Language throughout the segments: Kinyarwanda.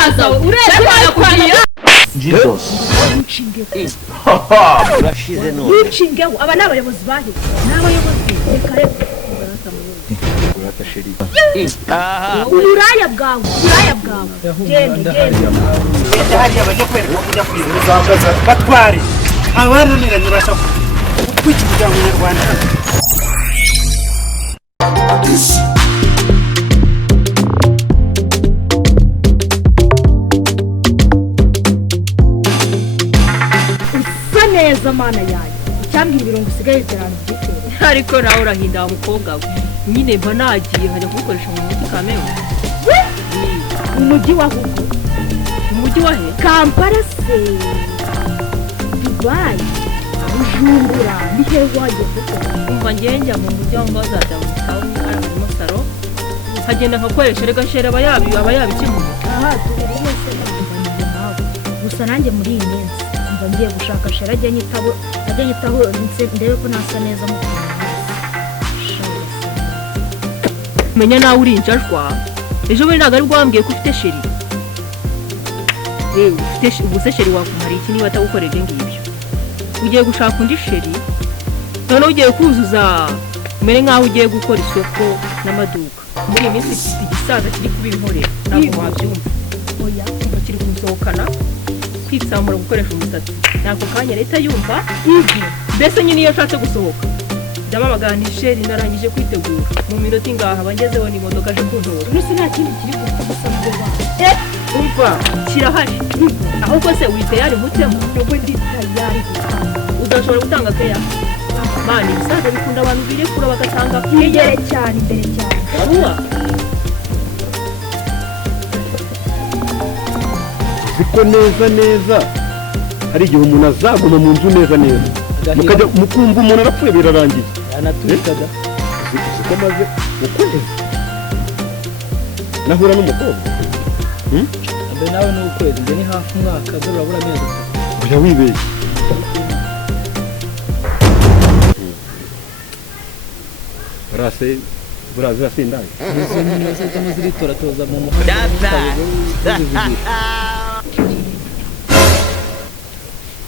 saza uretse kwanya Jesus unshinge urashize none unshinge aba nabayobozi bahe nabayobozi reka urata sheri uraya bwawe genda haje baje kwereka kujya kwibuza batwari abananiranye urashaka kwikira mu Rwanda neza mana yayo cyambwira ibirungo usigaye cyane gitera ariko nawe urahinda umukobwa we nyine mba nagiye nkajya kubikoresha mu mujyi Kamembe umujyi wa Hugo umujyi wa he Kampala se Dubai Bujumbura ni he wageze umva njya mu mujyi wa Ngoza da Town arimo saro hagenda nkakoresha rega shera abayabikimuye aha tubiri wese nawe gusa nanjye muri iyi minsi ngiye gushaka shera ajya nyitaho ndebe ko nasa neza mu menya nawe uri injajwa ejo buri ntago ari bwambwiye ko ufite sheri ufite ubuse sheri wakumara iki niba atagukorera ibyo ngibyo ugiye gushaka undi sheri none ugiye kuzuza umere nk'aho ugiye gukora isoko n'amaduka muri iyi minsi ifite igisaza kiri kubinkorera ntabwo wabyumva oya kiri kumusohokana kwitsamura gukoresha umusatsi ntabwo kanya leta yumva mbese nyine iyo ashatse gusohoka ndamamagana ni sheri narangije kwitegura mu minota ingaha bangezeho n'imodoka aje kuntora nusi nta kindi kiri gusa umva kirahari ahubwo se uri tayari mutemo nubwo ndi tayari uzashobora gutanga keya mani ibisaza bikunda abantu birekura bagatanga imbere cyane uwa ziko neza hari igihe umuntu azaguma mu nzu neza mukajya mukumva umuntu arapfuye birarangiye yanatwikaga ziko maze ukwezi nahura n'umukobwa ambe nawe ni ukwezi nge ni hafi umwaka dore urabura amezi oya wibeshye buraze sindaye izo nyine zose ziritoratoza mu muhanda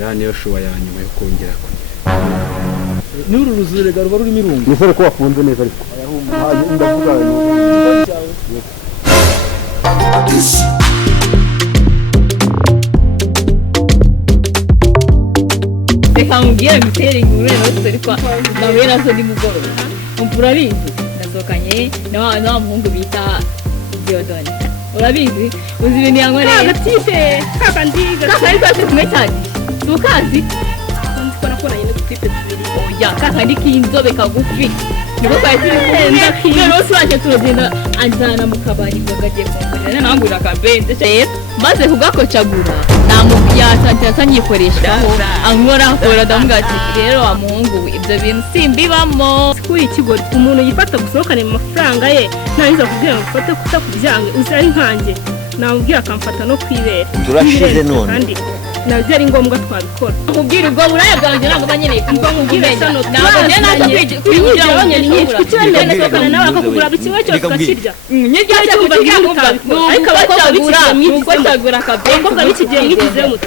ya niyo shuwa ya nyuma yo kongera n'uru ruzurega ruba rurimo irungu nizere ko wafunze neza ariko ndavuga reka mubwire mitere inkuru rero ariko nawe nazo ndi mugoroba umvura arizi nasohokanye na wa muhungu bita Diodone urabizi uzi ibintu yankoreye agatipe kakandiga kakari twese kumwe cyane tukazi ko nakoranye n'udutipe tubiri oya kakandi k'inzobe kagufi niko twari turi kuhenda rero turaje turagenda anjana mu kabari bagagiye kumugurira nangurira akabenze rero maze kugakocagura namubyatangira nyikoreshaho ankora ndamuga ati rero wa muhungu ibyo bintu simbibamo kuri ikigori umuntu yifata gusohokana mu mafaranga ye ntangiza kubwira ngo ufate kutakubyange uzari nkanjye namubwira akamfata no kwibera turashize none kandi nabyo ari ngombwa twabikora kubwira ubwo buraya bwanjye ntabwo banyeneye mva mubwire sano ntabwo njye naza kwigira ngo nyinshi kucyane n'esokana nawe akakugura kimwe cyose ukakirya nyirya cyo kugira ariko abacagura nuko cyagura abakobwa b'ikigihe mwigize muto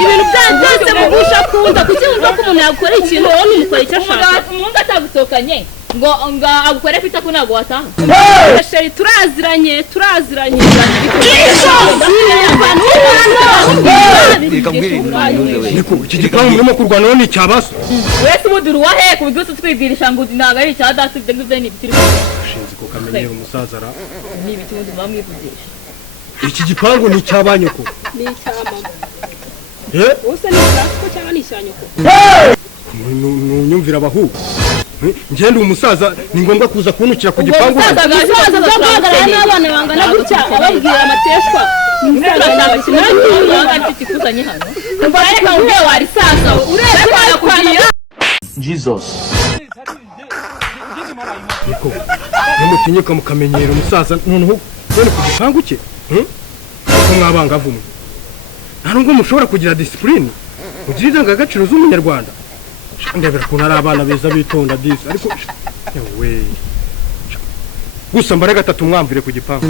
ibintu byose mugusha kunda kuki wumva ko umuntu yakora ikintu wowe n'umukora icyo ashaka umuntu atagusohokanye ngo agukore fita ko ntabwo wataha sheri turaziranye niko iki gipangu murimo kurwana ni icyabaso wese umuduru wa he ku buryo tutwibwirisha ngo ntabwo ari icya data ibyo ngibyo ni ibitiri ushinzwe ko kamenyera umusaza ra ni ibiti ubundi muba mwivugisha iki gipangu ni icy'abanyoko ni icyamama eh wose ni icyako cyangwa ni icyanyoko nunyumvira abahungu ngende umusaza ni ngombwa kuza kunukira ku gipangu umusaza bwagaragara n'abana bangana gutya ababwira amateshwa kikuzanye hano reka ubwe wari saza urebe ko yakugira Jesus niko nimutinyuka mukamenyera umusaza noneho bene ku gipangu cye ko mwabangavu mwe nta nubwo mushobora kugira discipline mugira indangagaciro z'umunyarwanda ndebera ko ari abana beza bitonda disi ariko yewe gusa mbare gatatu mwamvire ku gipangu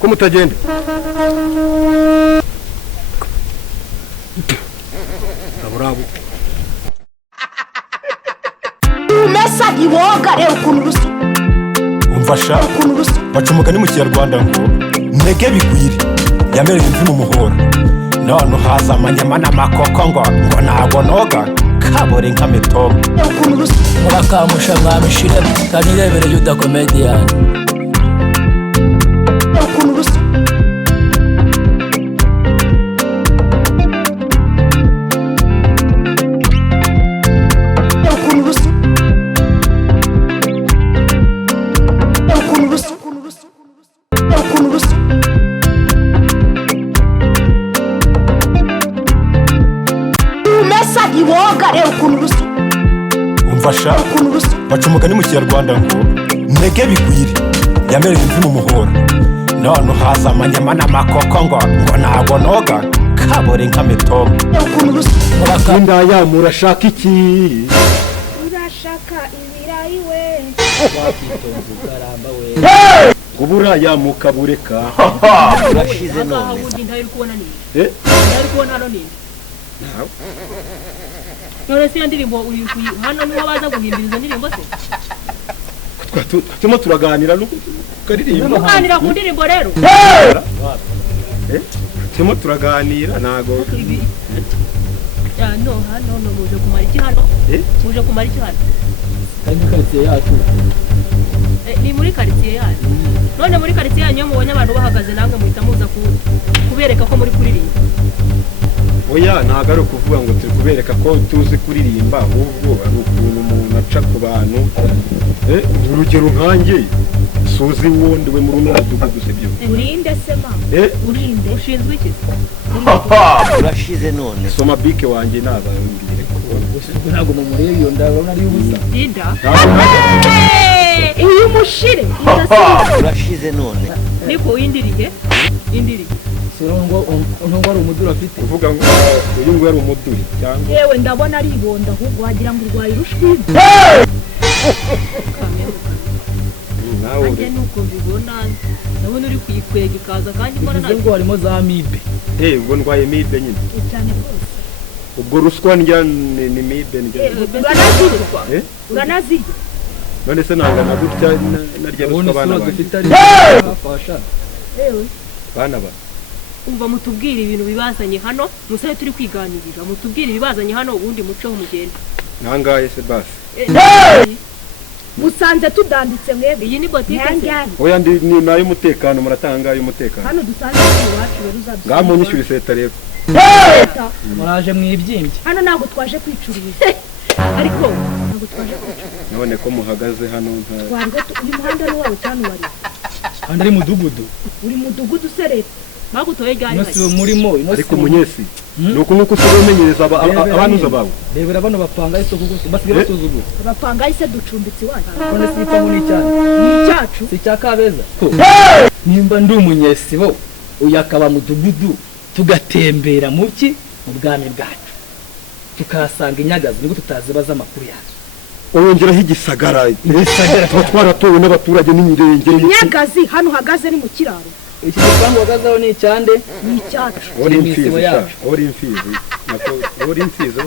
ko mutagenda aburabu umesa iwoga rero ukuntu rusa umfasha baca umugani mu kinyarwanda ngo ntege bigwire yamereye imvi mu muhora none haza amanyama n'amakoko ngo ntabwo noga kabore nka metoma ukuntu rusa murakamusha mwamishire kanirebere yuda comedian ukuntu rusa umfasha baca umugani mu kinyarwanda ngo ntege bigwire yamereye imvi mu muhora none haza amanyama n'amakoko ngo ntabwo noga kabore nka metoma indaya murashaka iki urashaka ibirayi we wakitonze ukaramba we uburaya mukabureka urashize none ubundi ntari kubona ni eh ntari kubona hano ni none se ndirimbo uri hano niho baza guhimbira izo ndirimbo se turimo turaganira karirimba kuganira ku ndirimbo rero turimo turaganira ntago ya no hano no muje kumara iki hano muje kumara iki hano kandi karitsiye yacu ni muri quartier yacu none muri quartier yanyu mubonye abantu bahagaze namwe muhita muza kubereka ko muri kuririmba oya ntago ari ukuvuga ngo turi kubereka ko tuzi kuririmba ahubwo ari ukuntu umuntu aca ku bantu urugero nkanjye suzi wundi we muri uno mudugudu sibyo urinde se ma urinde ushinzwe iki urashize none soma bike wanjye nabambire ntabwo mu muri iyo ndabona ari ubusa Dinda iyi mushire urashize none niko indiriye sirongo ntongo ari umudura afite uvuga ngo uyu ngo ari umuduri cyangwa yewe ndabona ari ibonda ahubwo wagira ngo urwaye rushwi nawe anje nuko bibona ndabona uri kuyikwega ikaza kandi mbona bivuze ngo harimo za mibe ubwo ndwaye mibe nyine cyane rwose ubwo ruswa ndya ni mibe ndya uranazirya none se nangana gutya narya ruswa bana dufite ari afasha yewe bana ba umva mutubwire ibintu bibazanye hano musaye turi kwiganirira mutubwire ibibazanye hano ubundi muco mugenda nangaye se basi musanze tudanditse mwebwe iyi ni botike oya ndi ni nayo umutekano muratanga ayo umutekano hano dusanze iwacu rero uzabyo ngamunyishyura iseta rero muraje mwibyimbye hano ntabwo twaje kwicururiza ariko ntabwo twaje kwicururiza none ko muhagaze hano twarwo uyu muhanda ni wawe cyane wari kandi ari mudugudu uri mudugudu useretse bagutoye ryari inosi murimo ariko munyesi nuko nuko usobemenyereza abanuza bawe rebera bano bapanga isoko gusa basigaye basuzugura abapanga ise ducumbitse iwacu none si ipamo ni cyane ni icyacu si cya kabeza nimba ndi umunyesibo uyu akaba mudugudu tugatembera mu ki mu bwami bwacu tukahasanga inyagazi nibwo tutazibaza amakuru yacu wongeraho igisagara tuba twaratowe n'abaturage n'imirenge inyagazi hano uhagaze ni mu kiraro iki gipangu uhagazeho ni icyande ni icyacu uri imfizi uri imfizi nako uri imfizi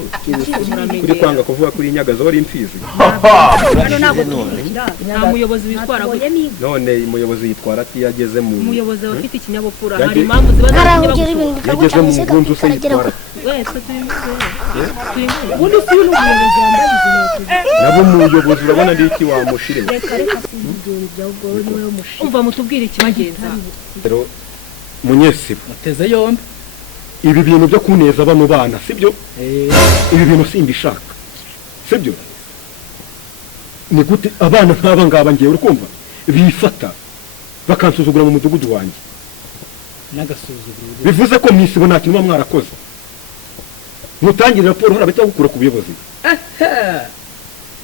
kuri kwanga kuvuga kuri inyagazi uri imfizi hano ntabwo turi mu kiraro nta muyobozi witwara gutya none umuyobozi yitwara ati yageze mu umuyobozi afite ikinyabupfura hari impamvu ziba yageze mu ngunzu se yitwara wese turi ubundi si uyu ni umuyobozi wambaye izi nkweto nabo umuyobozi urabona ndi iki wamushire reka sinigere ibyo ahubwo wowe niwe w'umushire umva mutubwire ikibagenza rero munyesibo muteze yombi ibi bintu byo kuneza bano bana sibyo ibi bintu simbishaka sibyo ni gute abana nk'aba ngaba ngewe urukumva bifata bakansuzugura mu mudugudu wanjye n'agasuzuguro bivuze ko mwisibo nta kintu muba mwarakoze mutangire raporo hano bahita bagukura ku buyobozi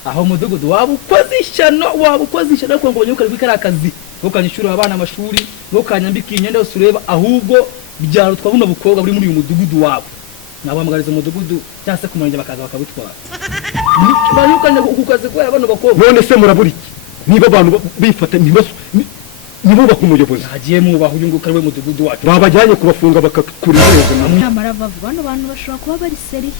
aho mudugudu waba ukoze ishyano ariko ngo banyuke kuri kariya kazi ntukanyishyurire abana amashuri ntukanyambike imyenda yose ureba ahubwo byarutwa buno bukobwa buri muri uyu mudugudu wabo nabahamagariza umudugudu cyangwa se ku murenge bakaza bakabitwara banyukanye ku kazi kubera bano bakobwa none se murabura iki niba abantu bifata ntibubake umuyobozi hagiye mwubaha uyu nguyu ari we mudugudu wacu babajyanye kubafunga bakakura irembo nyamara bavu bano bantu bashobora kuba bari seriye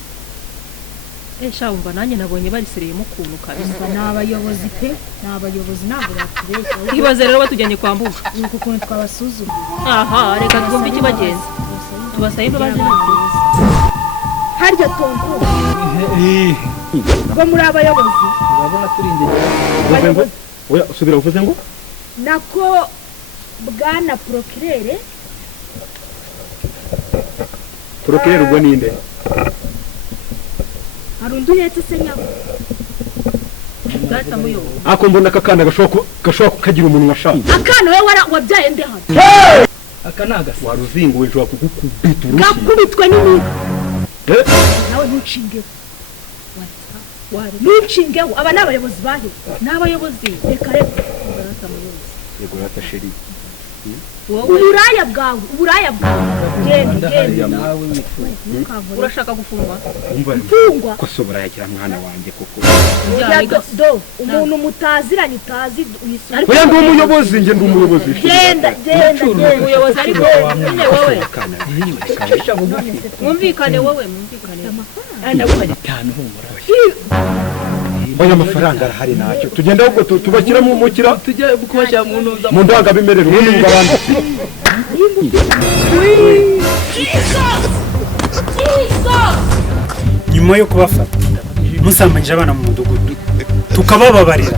sha umva nanjye nabonye barisereyemo ukuntu kabisa ni abayobozi pe ni abayobozi ntabwo batubeshya ibaze rero batujyanye kwa mbuga nuko ukuntu twabasuzuma aha reka twumve ikibagenza tubasabe imbabazi harya tongo ngo muri abayobozi urabona turi indege uvuze ngo oya subira uvuze ngo nako bwana procureur ubwo ninde hari undi uhetse se nyabo data muyobo ako mbona akakana gashobora kukagira umuntu washaka akana we wabyaye nde hano aka ni agasi waruzinguwe nshobora kugukubita urushyi gakubitwe n'imibu nawe ntucingeho ntucingeho aba ni abayobozi bahe ni abayobozi reka reka data muyobozi yego rata sheri wowe uburaya bwawe genda nawe wifuza urashaka gufungwa mfungwa ko sobora yagira mwana wanjye koko do umuntu mutaziranye utazi oya ndi umuyobozi njye ndi umuyobozi genda umuyobozi ariko nyine wowe cisha bugufi mwumvikane ndaguha 5 humura oya amafaranga arahari ntacyo tugenda ahubwo tubashyira mu mukira tujye kubashyira mu ntuza mu ndangabimerere ubundi mugabane nyuma yo kubafata musambanyije abana mu mudugudu tukabababarira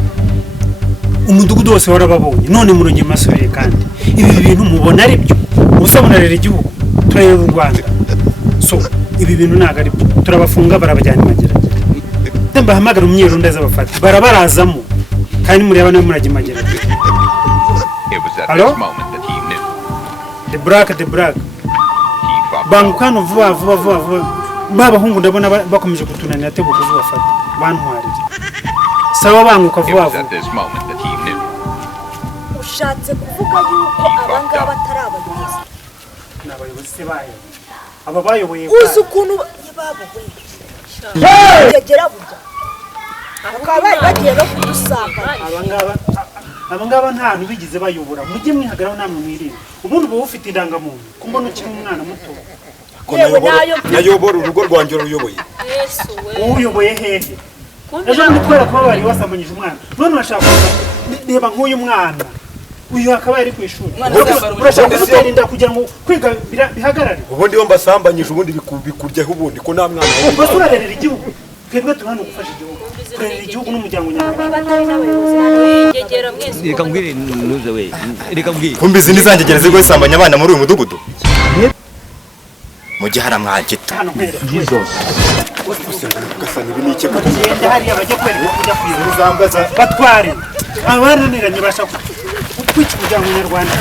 umudugudu wose warababonye none murongeye masubire kandi ibi bintu mubona ari byo ubusa munarera igihugu turarera u Rwanda so ibi bintu ntago ari byo turabafunga barabajyana mageragere bahamagara umwironda azabafata barabarazamo kandi mureba nawe murajya mageragere Hello? The black bangukano vuba babahungu ndabona bakomeje kutunanira tebo kuzubafata bantwarira sawa banguka vuba ushatse kuvuga yuko abangaba atari abayobozi n'abayobozi se bayo aba bayoboye uzi ukuntu babowe yegera burya akaba bari bagiye no kudusanga abangaba nta hantu bigize bayobora mujye mwihagaraho namwe mwirinde ubundi uba ufite indangamuntu kumbona ukiri umwana muto nayobora urugo rwanjye ruyoboye uyoboye hehe ejo nitwera kuba bari wasambanyije umwana none urashaka reba nk'uyu mwana uyu akaba yari ku ishuri urashaka kumutera inda kugira ngo kwiga bihagarare ubundi iyo mbasambanyije ubundi bikuryaho ubundi ko nta mwana ubwo turarerera igihugu twebwe turi hano gufasha igihugu kurerera igihugu n'umuryango nyarwanda reka mbwire nuze we reka mbwire kumbizi nizangegera zigwe sambanya abana muri uyu mudugudu mu gihe haramwagita hano nkwereka ugasanga ibi ni icyo genda hariya bajya kwereka kujya kwizambaza batware abananiranye bashaka kwica umuryango nyarwanda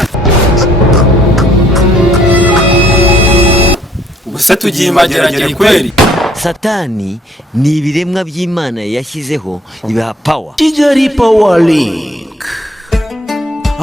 gusa tugiye mageragere kweri satani ni ibiremwa by'Imana yashyizeho ibaha power Kigali Power Link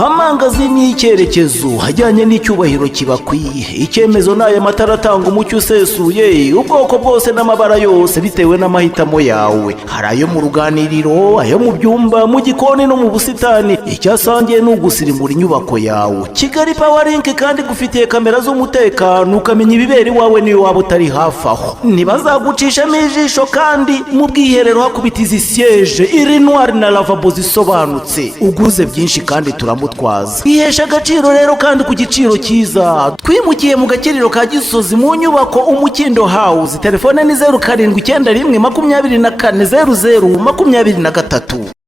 amangazini y'icyerekezo hajyanye n'icyubahiro kibakwiye icyemezo n'aya matara atanga umucyo usesuye ubwoko bwose n'amabara yose bitewe n'amahitamo yawe hari ayo mu ruganiriro ayo mu byumba mu gikoni no mu busitani icyasangiye ni ugusirimbura inyubako yawe Kigali Power Link kandi gufitiye kamera z'umutekano ukamenya ibibera iwawe niyo waba utari hafi aho ntibazagucishamo ijisho kandi mu bwiherero hakubita izi siyeje iri noir na lavabo zisobanutse uguze byinshi kandi turamutwaza ihesha agaciro rero kandi ku giciro cyiza twimukiye mu gakiriro ka Gisozi mu nyubako Umukindo House telefone ni 0791 24 00 23